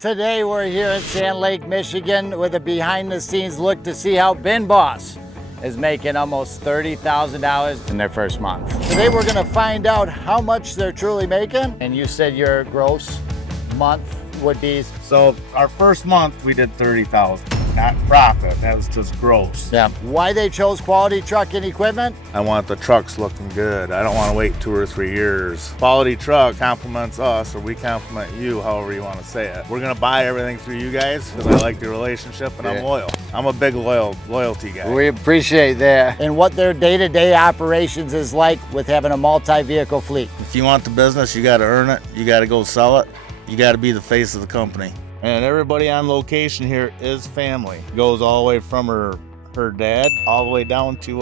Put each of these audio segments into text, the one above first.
Today we're here in Sand Lake, Michigan with a behind the scenes look to see how Bin Boss is making almost $30,000 in their first month. Today we're gonna find out how much they're truly making. And you said your gross month would be? So our first month we did 30,000. Not profit, that was just gross. Yeah. Why they chose Quality Truck and Equipment? I want the trucks looking good. I don't want to wait 2 or 3 years. Quality Truck compliments us, or we compliment you, however you want to say it. We're gonna buy everything through you guys because I like the relationship and I'm loyal. I'm a big loyalty guy. We appreciate that. And what their day-to-day operations is like with having a multi-vehicle fleet. If you want the business, you got to earn it. You got to go sell it. You got to be the face of the company. And everybody on location here is family. Goes all the way from her dad all the way down to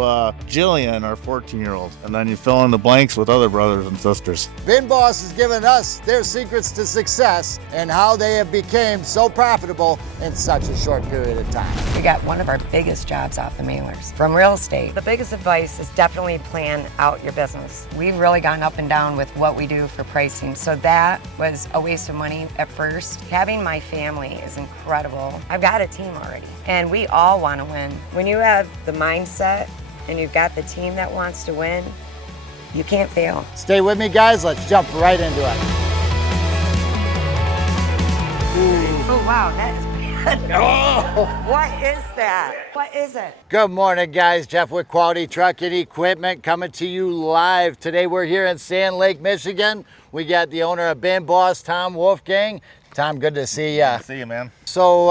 Jillian, our 14-year-old. And then you fill in the blanks with other brothers and sisters. Bin Boss has given us their secrets to success and how they have become so profitable in such a short period of time. We got one of our biggest jobs off the mailers from real estate. The biggest advice is definitely plan out your business. We've really gone up and down with what we do for pricing. So that was a waste of money at first. Having my family is incredible. I've got a team already and we all want to win. When you have the mindset and you've got the team that wants to win, you can't fail. Stay with me, guys. Let's jump right into it. Oh, wow, that is bad. Oh. What is that? What is it? Good morning, guys. Jeff with Quality Truck and Equipment coming to you live. Today we're here in Sand Lake, Michigan. We got the owner of Bin Boss, Tom Wolfgang. Tom, good to see you. Good to see you, man. So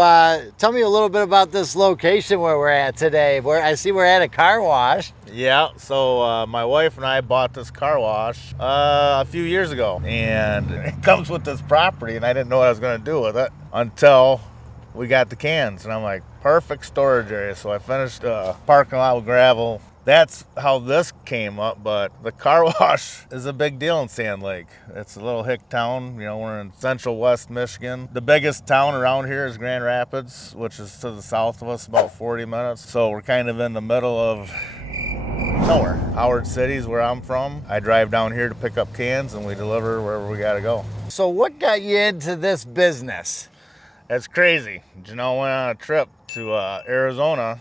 tell me a little bit about this location where we're at today. I see we're at a car wash. Yeah, so my wife and I bought this car wash a few years ago. And it comes with this property, and I didn't know what I was going to do with it until we got the cans. And I'm like, perfect storage area. So I finished parking lot with gravel. That's how this came up, but the car wash is a big deal in Sand Lake. It's a little hick town, you know, we're in central west Michigan. The biggest town around here is Grand Rapids, which is to the south of us, about 40 minutes. So we're kind of in the middle of nowhere. Howard City's where I'm from. I drive down here to pick up cans and we deliver wherever we gotta go. So what got you into this business? That's crazy. You know, I went on a trip to Arizona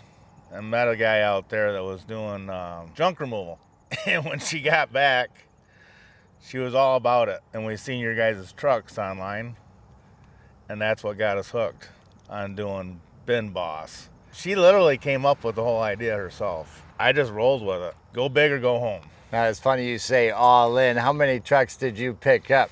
and met a guy out there that was doing junk removal. And when she got back, she was all about it. And we seen your guys' trucks online, and that's what got us hooked on doing Bin Boss. She literally came up with the whole idea herself. I just rolled with it. Go big or go home. Now, it's funny you say all in. How many trucks did you pick up?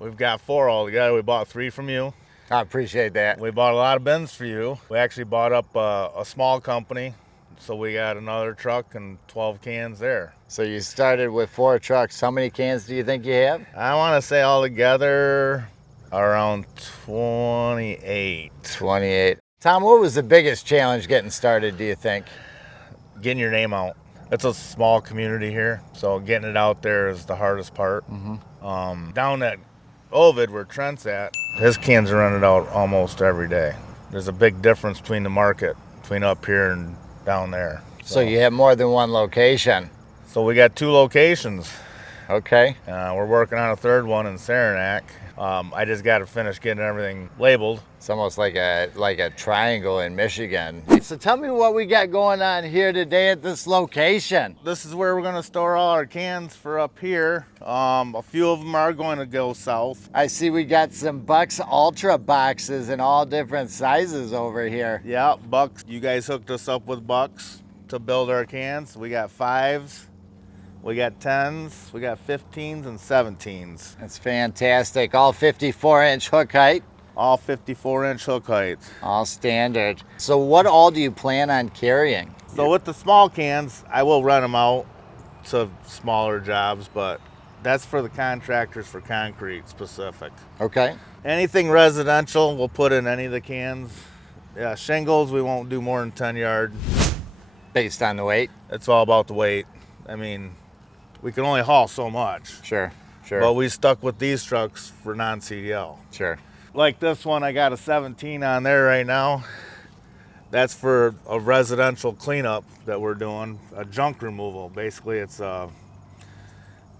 We've got 4 altogether. We bought 3 from you. I appreciate that. We bought a lot of bins for you. We actually bought up a small company, so we got another truck and 12 cans there. So you started with 4 trucks. How many cans do you think you have? I want to say altogether around 28. 28. Tom, what was the biggest challenge getting started, do you think? Getting your name out. It's a small community here, so getting it out there is the hardest part. Down at Ovid, where Trent's at, his cans are rented out almost every day. There's a big difference between the market, between up here and down there. So you have more than one location? So we got 2 locations. Okay. We're working on a 3rd one in Saranac. I just got to finish getting everything labeled. It's almost like a triangle in Michigan. So tell me what we got going on here today at this location. This is where we're going to store all our cans for up here. A few of them are going to go south. I see we got some Bucks Ultra boxes in all different sizes over here. Yeah, Bucks. You guys hooked us up with Bucks to build our cans. We got 5s. We got 10s, we got 15s and 17s. That's fantastic. All 54-inch hook height? All 54-inch hook heights. All standard. So what all do you plan on carrying? So with the small cans, I will rent them out to smaller jobs, but that's for the contractors for concrete specific. Okay. Anything residential, we'll put in any of the cans. Yeah, shingles, we won't do more than 10 yard. Based on the weight? It's all about the weight. I mean, we can only haul so much. Sure. But we stuck with these trucks for non-CDL. Sure. Like this one, I got a 17 on there right now. That's for a residential cleanup that we're doing, a junk removal. Basically, it's a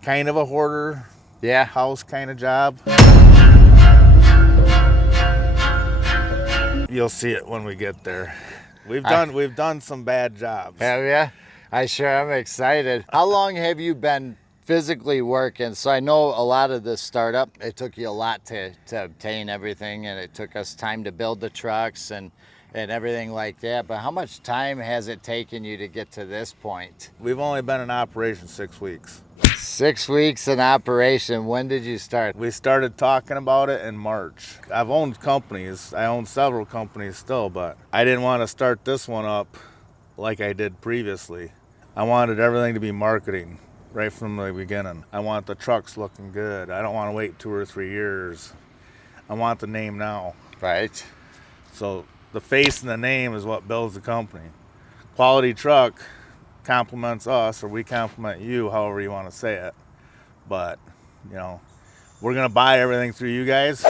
kind of a hoarder Yeah. house kind of job. You'll see it when we get there. We've done some bad jobs. Have ya? I sure am excited. How long have you been physically working? So I know a lot of this startup, it took you a lot to obtain everything, and it took us time to build the trucks and everything like that. But how much time has it taken you to get to this point? We've only been in operation 6 weeks. 6 weeks in operation. When did you start? We started talking about it in March. I've owned companies. I own several companies still, but I didn't want to start this one up like I did previously. I wanted everything to be marketing right from the beginning. I want the trucks looking good. I don't want to wait 2 or 3 years. I want the name now. Right. So the face and the name is what builds the company. Quality truck compliments us, or we compliment you, however you want to say it. But, you know, we're going to buy everything through you guys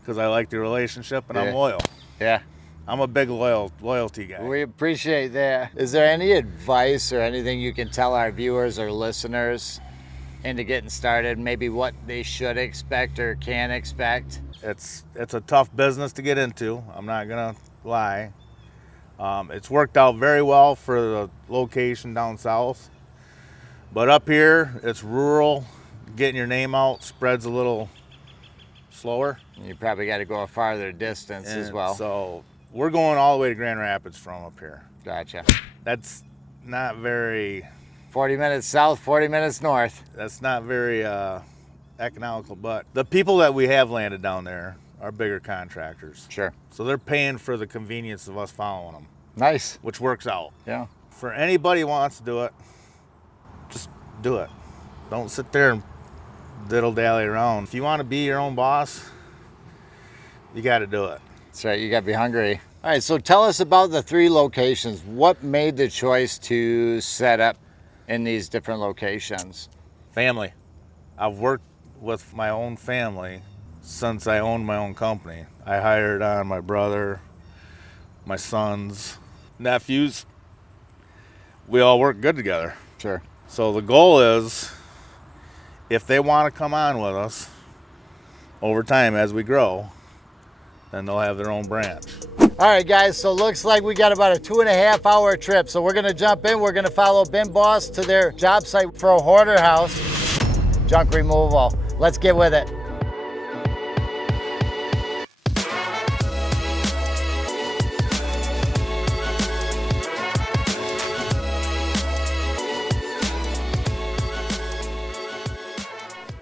because I like the relationship and I'm loyal. Yeah. I'm a big loyalty guy. We appreciate that. Is there any advice or anything you can tell our viewers or listeners into getting started? Maybe what they should expect or can expect? It's a tough business to get into. I'm not going to lie. It's worked out very well for the location down south. But up here, it's rural. Getting your name out spreads a little slower. You probably got to go a farther distance as well. So we're going all the way to Grand Rapids from up here. Gotcha. That's not very... 40 minutes south, 40 minutes north. That's not very economical, but the people that we have landed down there are bigger contractors. Sure. So they're paying for the convenience of us following them. Nice. Which works out. Yeah. For anybody who wants to do it, just do it. Don't sit there and diddle-dally around. If you want to be your own boss, you got to do it. That's right, you got to be hungry. All right, so tell us about the 3 locations. What made the choice to set up in these different locations? Family. I've worked with my own family since I owned my own company. I hired on my brother, my sons, nephews. We all work good together. Sure. So the goal is, if they want to come on with us over time as we grow, then they'll have their own branch. All right, guys, so looks like we got about a 2.5 hour trip. So we're gonna jump in, we're gonna follow Bin Boss to their job site for a hoarder house, junk removal. Let's get with it.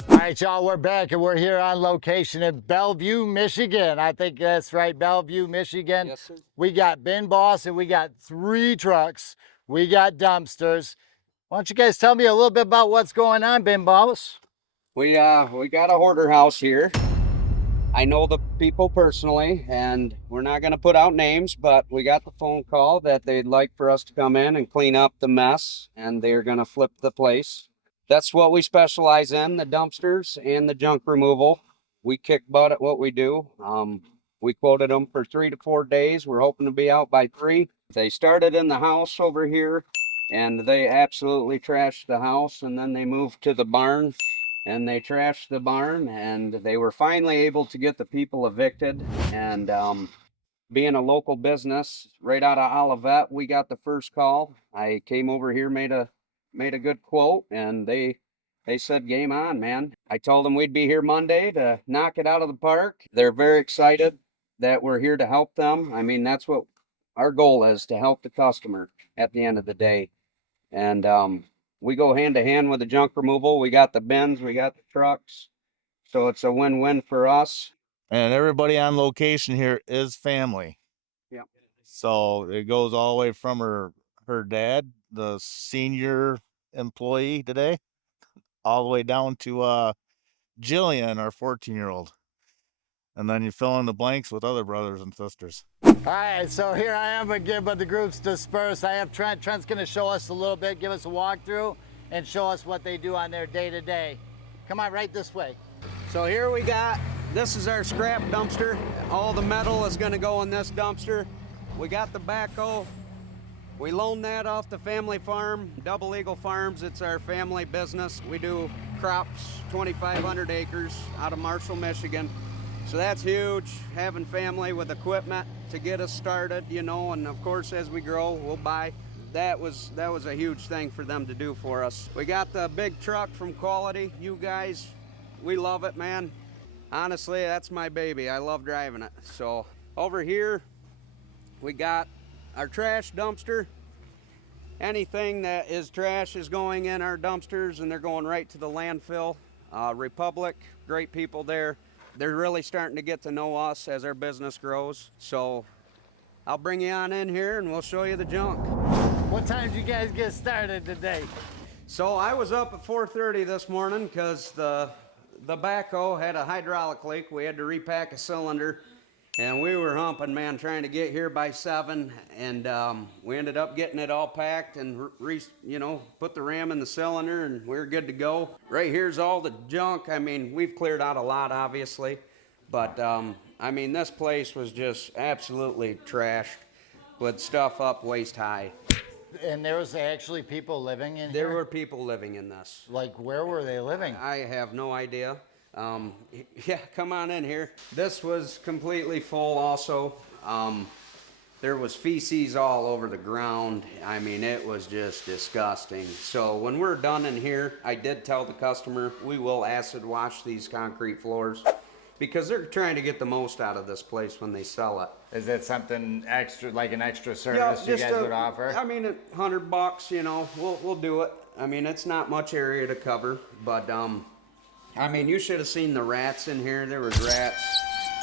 All right, y'all, we're back and we're here on location in Bellevue, Michigan. I think that's right, Bellevue, Michigan. Yes, sir. We got Bin Boss and we got 3 trucks. We got dumpsters. Why don't you guys tell me a little bit about what's going on, Bin Boss? We got a hoarder house here. I know the people personally, and we're not going to put out names, but we got the phone call that they'd like for us to come in and clean up the mess, and they're going to flip the place. That's what we specialize in, the dumpsters and the junk removal. We kick butt at what we do. We quoted them for 3 to 4 days. We're hoping to be out by 3. They started in the house over here, and they absolutely trashed the house, and then they moved to the barn. And they trashed the barn, and they were finally able to get the people evicted. And being a local business right out of Olivet, we got the first call. I came over here, made a good quote, and they said, game on, man. I told them we'd be here Monday to knock it out of the park. They're very excited that we're here to help them. I mean, that's what our goal is, to help the customer at the end of the day. And we go hand to hand with the junk removal. We got the bins, we got the trucks. So it's a win-win for us. And everybody on location here is family. Yeah. So it goes all the way from her dad, the senior employee today, all the way down to Jillian, our 14-year-old. And then you fill in the blanks with other brothers and sisters. All right, so here I am again, but the group's dispersed. I have Trent. Trent's gonna show us a little bit, give us a walkthrough, and show us what they do on their day-to-day. Come on, right this way. So here we got, this is our scrap dumpster. All the metal is gonna go in this dumpster. We got the backhoe. We loan that off the family farm, Double Eagle Farms. It's our family business. We do crops, 2,500 acres out of Marshall, Michigan. So that's huge, having family with equipment to get us started, you know, and of course as we grow, we'll buy. That was a huge thing for them to do for us. We got the big truck from Quality. You guys, we love it, man. Honestly, that's my baby. I love driving it. So over here, we got our trash dumpster. Anything that is trash is going in our dumpsters and they're going right to the landfill. Republic, great people there. They're really starting to get to know us as our business grows. So I'll bring you on in here and we'll show you the junk. What time did you guys get started today? So I was up at 4:30 this morning because the backhoe had a hydraulic leak. We had to repack a cylinder and we were humping, man, trying to get here by 7. And we ended up getting it all packed and put the ram in the cylinder and we're good to go. Right here's all the junk. I mean, we've cleared out a lot, obviously, but I mean, this place was just absolutely trashed with stuff up waist high. And there was actually people living in here? There were people living in this. Like, where were they living? I have no idea. Yeah, come on in here. This was completely full also. There was feces all over the ground. I mean, it was just disgusting. So when we're done in here, I did tell the customer we will acid wash these concrete floors because they're trying to get the most out of this place when they sell it. Is that something extra, like an extra service you guys would offer? I mean, $100, you know, we'll do it. I mean, it's not much area to cover, but I mean, you should have seen the rats in here. There was rats.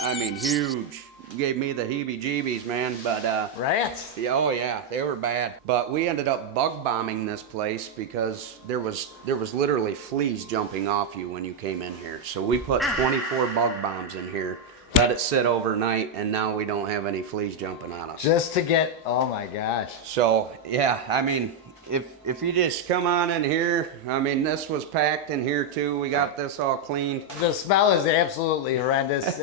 I mean, huge. Gave me the heebie-jeebies, man. But rats? Oh yeah, they were bad. But we ended up bug bombing this place because there was literally fleas jumping off you when you came in here. So we put 24 bug bombs in here, let it sit overnight, and now we don't have any fleas jumping on us. Just to get, oh my gosh. So yeah, I mean, if you just come on in here, I mean, this was packed in here too. We got this all cleaned. The smell is absolutely horrendous.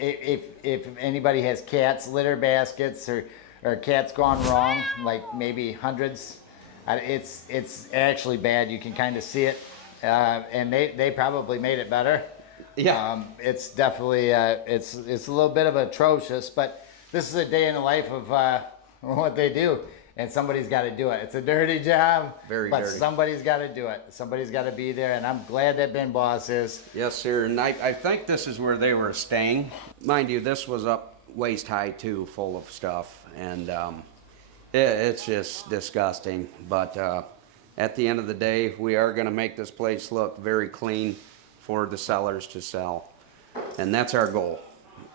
If anybody has cats, litter baskets, or cats gone wrong, like maybe hundreds, it's actually bad. You can kind of see it, and they probably made it better. Yeah. It's definitely it's a little bit of atrocious, but this is a day in the life of what they do. And somebody's got to do it. It's a dirty job, but somebody's got to do it. Somebody's got to be there, and I'm glad that Ben Boss is. Yes, sir. And I think this is where they were staying. Mind you, this was up waist high too, full of stuff, and it's just disgusting. But at the end of the day, we are going to make this place look very clean for the sellers to sell, and that's our goal.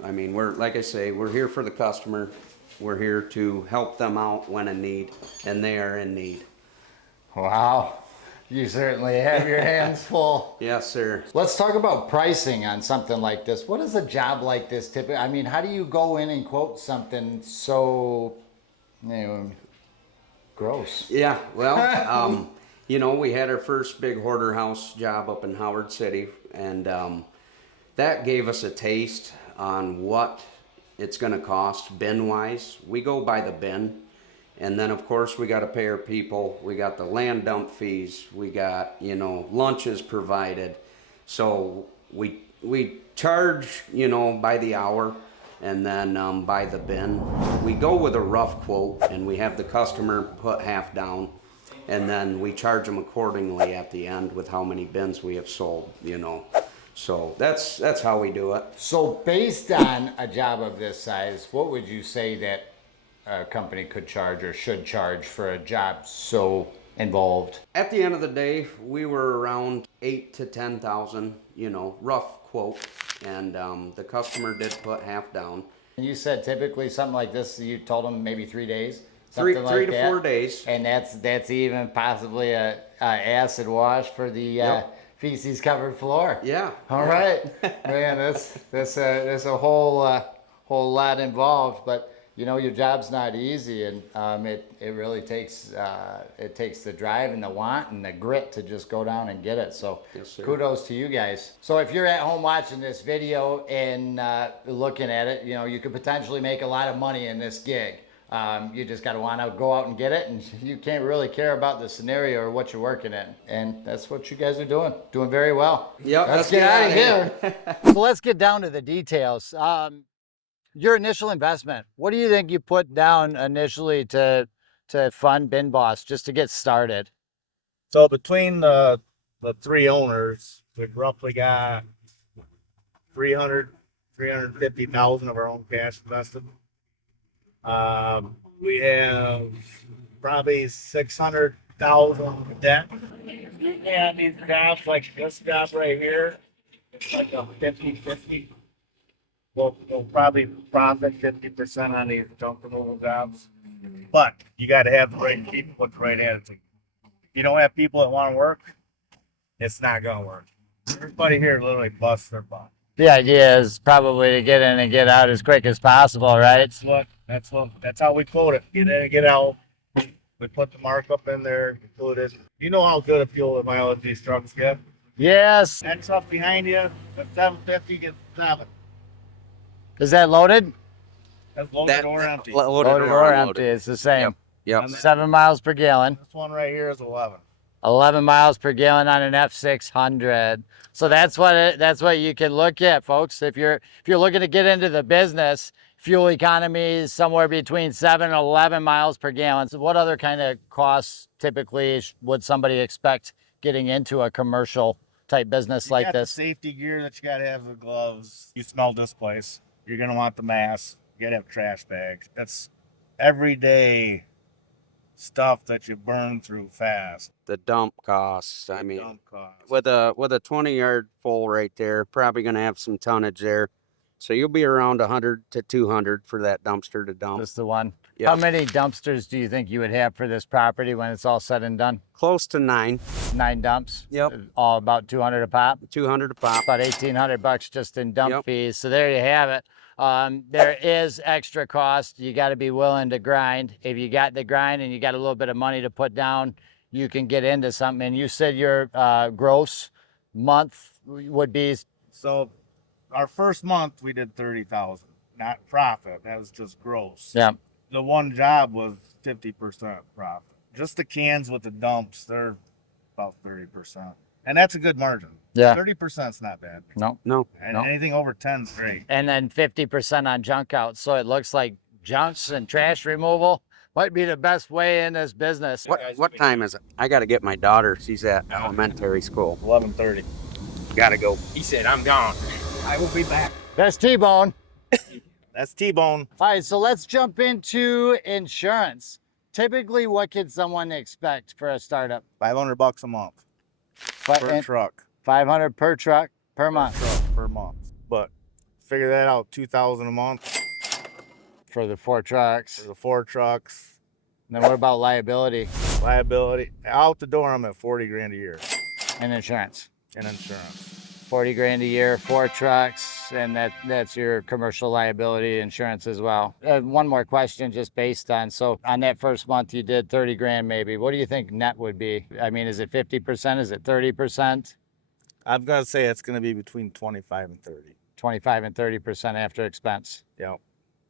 I mean, like I say, we're here for the customer. We're here to help them out when in need, and they are in need. Wow, you certainly have your hands full. Yes, sir. Let's talk about pricing on something like this. What is a job like this typically? I mean, how do you go in and quote something so, gross? Yeah, well, you know, we had our first big hoarder house job up in Howard City, and that gave us a taste on what it's going to cost bin wise. We go by the bin, and then of course we got to pay our people. We got the land dump fees, we got, you know, lunches provided. So we charge, you know, by the hour, and then by the bin. We go with a rough quote, and we have the customer put half down, and then we charge them accordingly at the end with how many bins we have sold, you know. So that's how we do it. So based on a job of this size, what would you say that a company could charge or should charge for a job so involved? At the end of the day, we were around 8,000 to 10,000, you know, rough quote, and the customer did put half down. And you said typically something like this, you told them maybe 3 days? Three to 4 days. And that's even possibly a acid wash for the feces covered floor. Yeah. All right, man. That's a whole lot involved, but you know your job's not easy, and it really takes the drive and the want and the grit to just go down and get it. So yes, kudos to you guys. So if you're at home watching this video and looking at it, you know you could potentially make a lot of money in this gig. You just got to want to go out and get it, and you can't really care about the scenario or what you're working in. And that's what you guys are doing very well. Yep, Let's get out of here. So let's get down to the details. Your initial investment, what do you think you put down initially to fund Bin Boss, just to get started? So between the three owners, we've roughly got 350,000 of our own cash invested. We have probably 600,000 debt. And these jobs, like this job right here, it's like a 50-50. We'll probably profit 50% on these junk removal jobs. But you got to have the right people with the right attitude. If you don't have people that want to work, it's not going to work. Everybody here literally busts their butt. The idea is probably to get in and get out as quick as possible, right? That's how we quote it. Get in and get out. We put the markup in there, include it. You know how good a fuel mileage these trucks get? Yes. That truck behind you, the 750 gets 7. Is that loaded? That's loaded or empty. Loaded or unloaded. empty. It's the same. Yep. 7 miles per gallon. This one right here is 11. 11 miles per gallon on an F600. So that's what you can look at, folks. If you're looking to get into the business, fuel economy is somewhere between 7 and 11 miles per gallon. So what other kind of costs typically would somebody expect getting into a commercial type business like this? The safety gear that you got to have, the gloves. You smell this place. You're going to want the mask. You got to have trash bags. That's everyday stuff that you burn through fast. The dump costs. I mean, Dump costs. with a 20-yard full right there, probably going to have some tonnage there. So you'll be around 100 to 200 for that dumpster to dump. Just the one. Yep. How many dumpsters do you think you would have for this property when it's all said and done? Close to 9. 9 dumps? Yep. All about 200 a pop? 200 a pop. About $1,800 just in dump Yep. fees. So there you have it. There is extra cost. You got to be willing to grind. If you got the grind and you got a little bit of money to put down, you can get into something. And you said your gross month would be? So our first month we did 30,000, not profit. That was just gross. Yeah. The one job was 50% profit. Just the cans with the dumps, they're about 30%. And that's a good margin. Yeah. 30% is not bad. No. And anything over 10 is great. And then 50% on junk out. So it looks like junks and trash removal might be the best way in this business. What time is it? I got to get my daughter. She's at elementary school. 11:30. Got to go. He said, I'm gone. I will be back. That's T-Bone. That's T-Bone. All right, so let's jump into insurance. Typically, what can someone expect for a startup? $500 a month But per truck. 500 per truck per month Per month. But figure that out, 2,000 a month for the 4 trucks. for the 4 trucks. And then what about liability Liability out the door, I'm at 40 grand a year and insurance? in insurance. 40 grand a year, 4 trucks, and that's your commercial liability insurance as well. One more question, just based on, so on that first month you did 30 grand maybe. What do you think net would be? I mean, is it 50%? Is it 30%? I'm gonna say it's gonna be between 25 and 30. 25 and 30% after expense. Yep.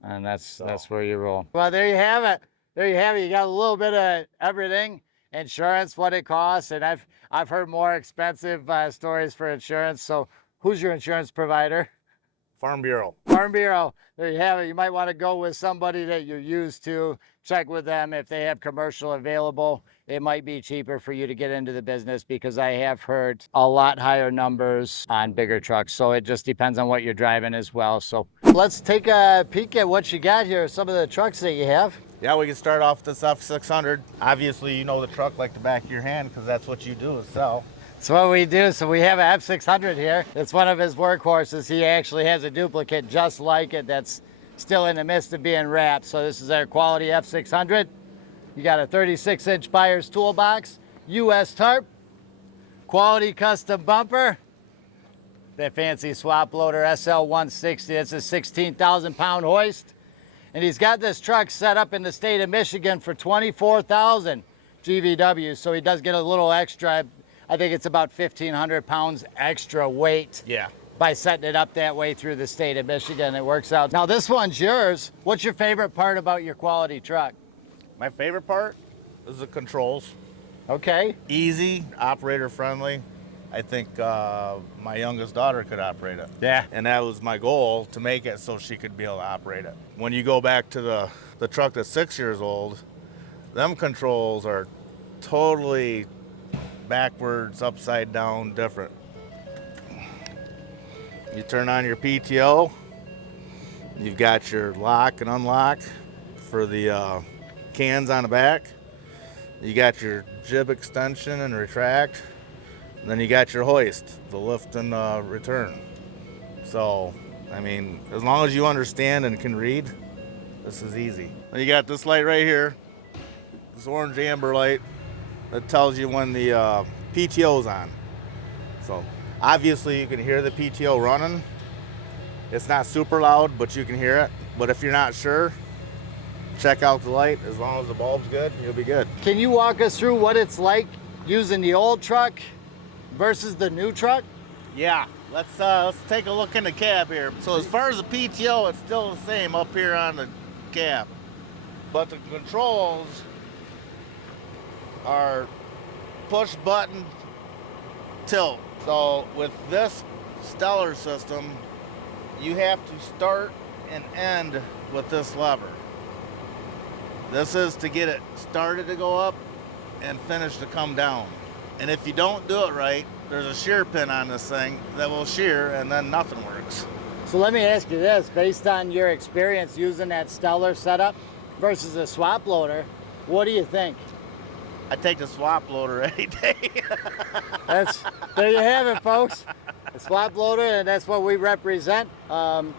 And that's where you roll. Well, there you have it. There you have it. You got a little bit of everything. Insurance, what it costs, and I've heard more expensive stories for insurance. So who's your insurance provider? Farm Bureau. Farm Bureau. There you have it. You might want to go with somebody that you're used to. Check with them if they have commercial available. It might be cheaper for you to get into the business, because I have heard a lot higher numbers on bigger trucks. So it just depends on what you're driving as well. So let's take a peek at what you got here, some of the trucks that you have. Yeah, we can start off with this F600. Obviously, you know the truck like the back of your hand, because that's what you do is sell. That's what we do. So we have an F600 here. It's one of his workhorses. He actually has a duplicate just like it that's still in the midst of being wrapped. So this is our quality F600. You got a 36-inch buyer's toolbox, US tarp, quality custom bumper, that fancy Swaploader SL160. It's a 16,000-pound hoist. And he's got this truck set up in the state of Michigan for 24,000 GVW. So he does get a little extra. I think it's about 1,500 pounds extra weight. Yeah. by setting it up that way through the state of Michigan. It works out. Now this one's yours. What's your favorite part about your quality truck? My favorite part is the controls. Okay. Easy, operator friendly. I think my youngest daughter could operate it. Yeah. And that was my goal, to make it so she could be able to operate it. When you go back to the truck that's 6 years old, them controls are totally backwards, upside down, different. You turn on your PTO, you've got your lock and unlock for the cans on the back. You got your jib extension and retract. And then you got your hoist, the lift and return. So, I mean, as long as you understand and can read, this is easy. Then you got this light right here, this orange amber light that tells you when the PTO is on. So, obviously you can hear the PTO running. It's not super loud, but you can hear it. But if you're not sure, check out the light. As long as the bulb's good, you'll be good. Can you walk us through what it's like using the old truck versus the new truck? Yeah, let's take a look in the cab here. So as far as the PTO, it's still the same up here on the cab, but the controls are push button tilt. So with this Stellar system, you have to start and end with this lever. This is to get it started to go up and finish to come down. And if you don't do it right, there's a shear pin on this thing that will shear, and then nothing works. So let me ask you this, based on your experience using that Stellar setup versus a Swaploader, what do you think? I take the Swaploader any day. There you have it, folks. The Swaploader, and that's what we represent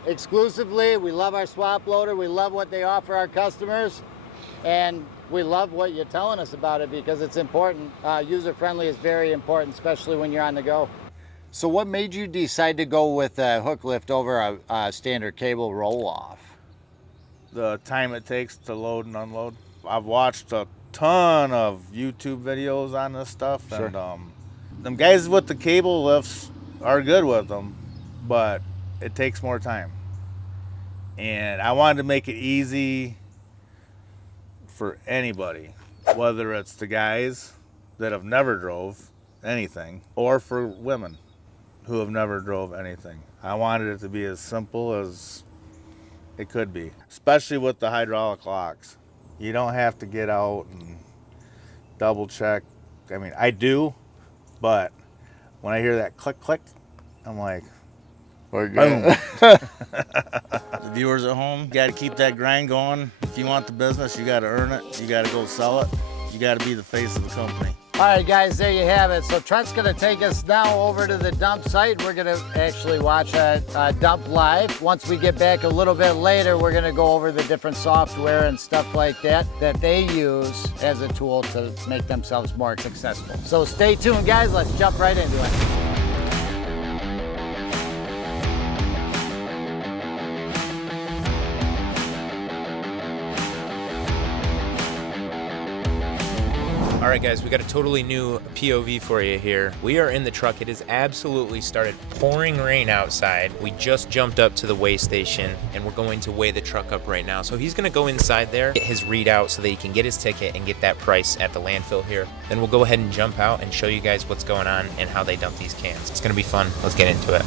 exclusively. We love our Swaploader. We love what they offer our customers. And we love what you're telling us about it because it's important. User-friendly is very important, especially when you're on the go. So what made you decide to go with a hook lift over a standard cable roll-off? The time it takes to load and unload. I've watched a ton of YouTube videos on this stuff. Sure. And them guys with the cable lifts are good with them, but it takes more time. And I wanted to make it easy for anybody, whether it's the guys that have never drove anything or for women who have never drove anything. I wanted it to be as simple as it could be, especially with the hydraulic locks. You don't have to get out and double check. I mean, I do, but when I hear that click, click, I'm like, boom. The viewers at home, you got to keep that grind going. If you want the business, you got to earn it. You got to go sell it. You got to be the face of the company. All right, guys, there you have it. So Trent's going to take us now over to the dump site. We're going to actually watch a dump live. Once we get back a little bit later, we're going to go over the different software and stuff like that they use as a tool to make themselves more successful. So stay tuned, guys. Let's jump right into it. All right, guys, we got a totally new POV for you here. We are in the truck. It has absolutely started pouring rain outside. We just jumped up to the weigh station and we're going to weigh the truck up right now. So he's gonna go inside there, get his readout so that he can get his ticket and get that price at the landfill here. Then we'll go ahead and jump out and show you guys what's going on and how they dump these cans. It's gonna be fun. Let's get into it.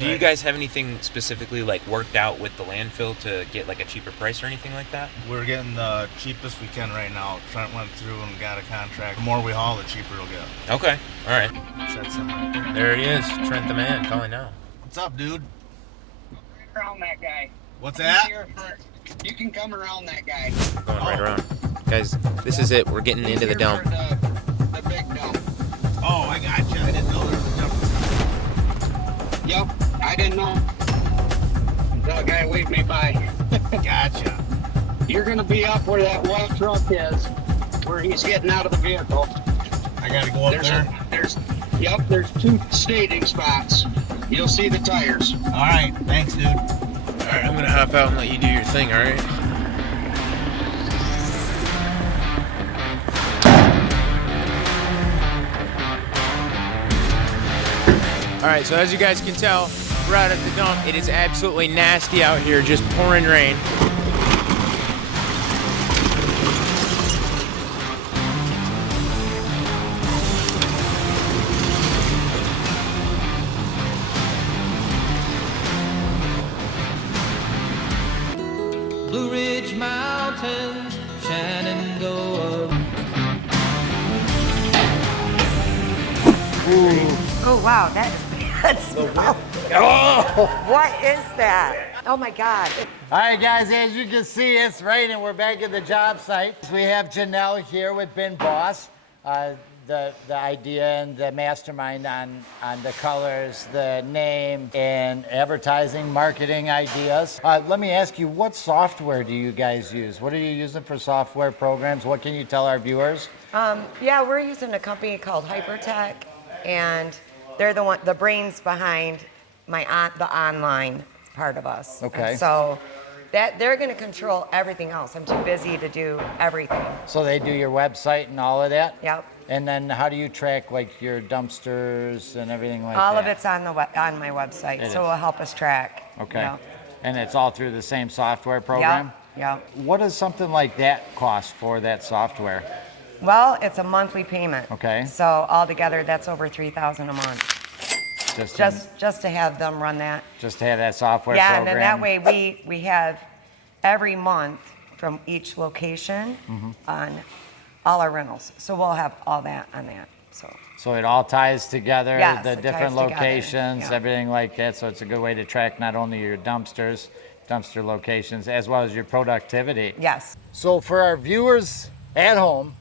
Do you guys have anything specifically like worked out with the landfill to get like a cheaper price or anything like that? We're getting the cheapest we can right now. Trent went through and got a contract. The more we haul, the cheaper it'll get. Okay, all right. That's him right there. There he is, Trent the man, calling now. What's up, dude? Around that guy. What's that? You can come around that guy. Going right around. Guys, this is it. We're getting into the dump. The big dump. Oh, I got you. I didn't know there was a jump. Yep, I didn't know. The guy waved me by. Gotcha. You're gonna be up where that white truck is, where he's getting out of the vehicle. I gotta go up there. There's 2 staging spots. You'll see the tires. All right, thanks, dude. All right, I'm gonna hop out and let you do your thing, all right? All right, so as you guys can tell, we're out at the dump. It is absolutely nasty out here, just pouring rain. Blue Ridge Mountains, Shenandoah. Oh wow, that is bad smell. Oh, what is that? Oh my God. All right, guys, as you can see, it's raining. We're back at the job site. We have Janelle here with Bin Boss, the idea and the mastermind on the colors, the name, and advertising, marketing ideas. Let me ask you, what software do you guys use? What are you using for software programs? What can you tell our viewers? Yeah, we're using a company called Hypertech, and they're the brains behind the online part of us. Okay. And so that they're going to control everything else. I'm too busy to do everything. So they do your website and all of that? Yep. And then how do you track like your dumpsters and everything like that? All of it's on on my website, It so is. it'll help us track. Okay. You know. And it's all through the same software program? Yep. What does something like that cost for that software? Well, it's a monthly payment. Okay. So altogether, that's over $3,000 a month. Just to have them run that. Just to have that software Yeah, program? and then that way we have every month from each location on all our rentals. So we'll have all that on that. So it all ties together, Yes, the it different ties together, locations, yeah. everything like that. So it's a good way to track not only your dumpster locations, as well as your productivity. Yes. So for our viewers at home,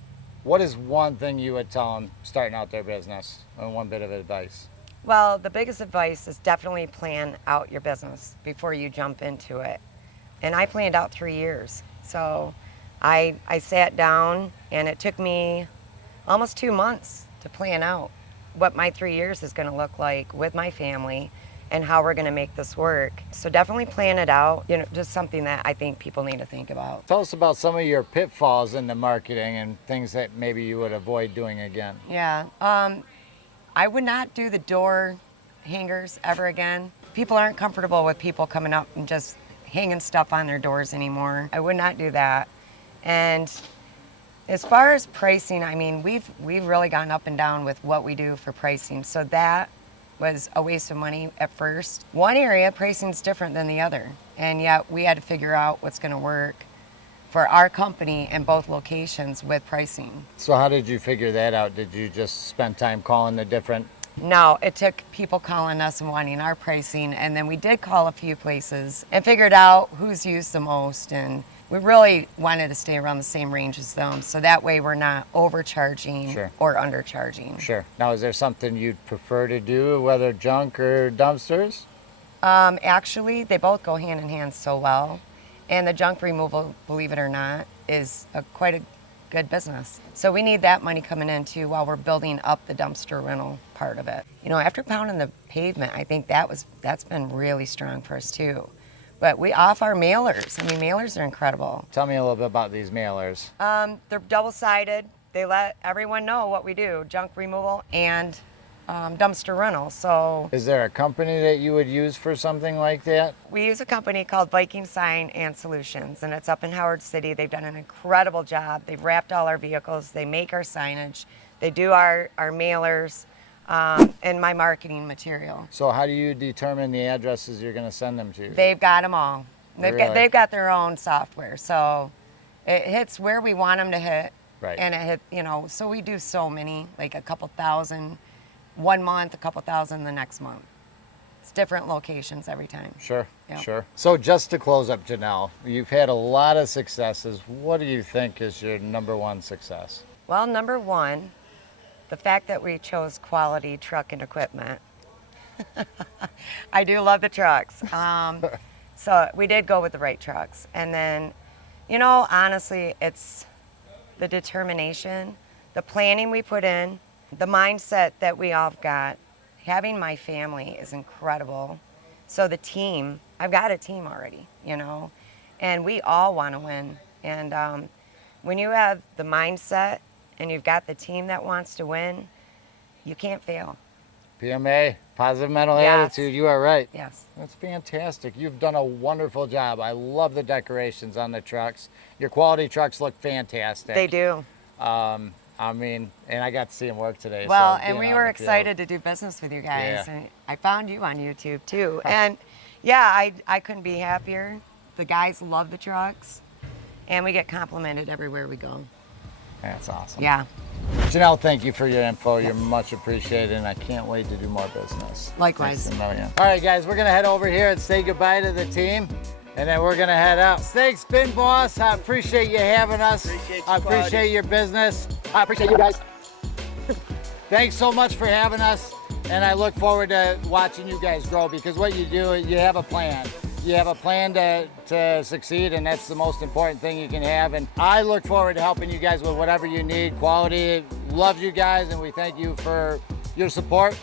what is one thing you would tell them starting out their business, and one bit of advice? Well, the biggest advice is definitely plan out your business before you jump into it. And I planned out 3 years. So I sat down, and it took me almost 2 months to plan out what my 3 years is going to look like with my family and how we're going to make this work. So definitely plan it out. You know, just something that I think people need to think about. Tell us about some of your pitfalls in the marketing and things that maybe you would avoid doing again. Yeah. I would not do the door hangers ever again. People aren't comfortable with people coming up and just hanging stuff on their doors anymore. I would not do that. And as far as pricing, I mean, we've really gone up and down with what we do for pricing. So that was a waste of money at first. One area, pricing's different than the other. And yet we had to figure out what's gonna work for our company in both locations with pricing. So how did you figure that out? Did you just spend time calling the different? No, it took people calling us and wanting our pricing, and then we did call a few places and figured out who's used the most, and we really wanted to stay around the same range as them, so that way we're not overcharging Sure. or undercharging. Sure. Now, is there something you'd prefer to do, whether junk or dumpsters? Actually, they both go hand in hand so well, and the junk removal, believe it or not, is quite a good business. So we need that money coming in too while we're building up the dumpster rental part of it. You know, after pounding the pavement, I think that's been really strong for us too. But we off our mailers. I mean, mailers are incredible. Tell me a little bit about these mailers. They're double-sided. They let everyone know what we do, junk removal and dumpster rental. So Is there a company that you would use for something like that? we use a company called Viking Sign and Solutions, and it's up in Howard City. They've done an incredible job. They've wrapped all our vehicles. They make our signage. They do our mailers and my marketing material. So how do you determine the addresses you're going to send them to? They've got them all. Really? They've got their own software, so it hits where we want them to hit. Right. And it hit, you know, so we do so many, like a couple thousand 1 month, a couple thousand the next month. It's different locations every time. Sure, Yeah. sure. So just to close up, Janelle, you've had a lot of successes. What do you think is your number one success? Well, number one, the fact that we chose quality truck and equipment. I do love the trucks. So we did go with the right trucks. And then You know, honestly, it's the determination, the planning we put in, the mindset that we all have got. Having my family is incredible. So the team, I've got a team already, you know, and we all want to win. And when you have the mindset and you've got the team that wants to win, you can't fail. PMA, positive mental Yes. attitude, you are right. Yes. That's fantastic. You've done a wonderful job. I love the decorations on the trucks. Your quality trucks look fantastic. They do. I mean, and I got to see them work today. Well, so and being we out were in the field. excited to do business with you guys. Yeah. And I found you on YouTube too. And yeah, I couldn't be happier. The guys love the trucks and we get complimented everywhere we go. That's awesome. Yeah. Janelle, thank you for your info. You're much appreciated, and I can't wait to do more business. Likewise. Thanks a million. All right, guys, we're going to head over here and say goodbye to the team, and then we're going to head out. Thanks, Bin Boss. I appreciate you having us. I appreciate your business. I appreciate you guys. Thanks so much for having us, and I look forward to watching you guys grow, because what you do, you have a plan. You have a plan to succeed, and that's the most important thing you can have. And I look forward to helping you guys with whatever you need. Quality loves you guys, and we thank you for your support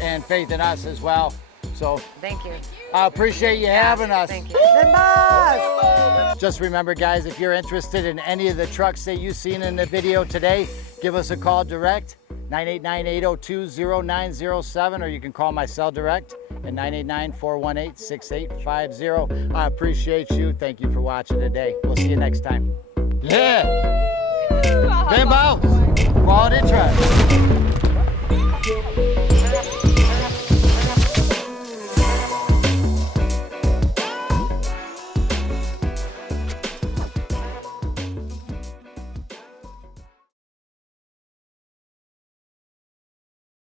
and faith in us as well. So Thank you. I appreciate you having us. Thank you. Just remember, guys, if you're interested in any of the trucks that you've seen in the video today, give us a call direct, 989-802-0907, or you can call my cell direct at 989-418-6850. I appreciate you. Thank you for watching today. We'll see you next time. Yeah. Bimbo, quality truck.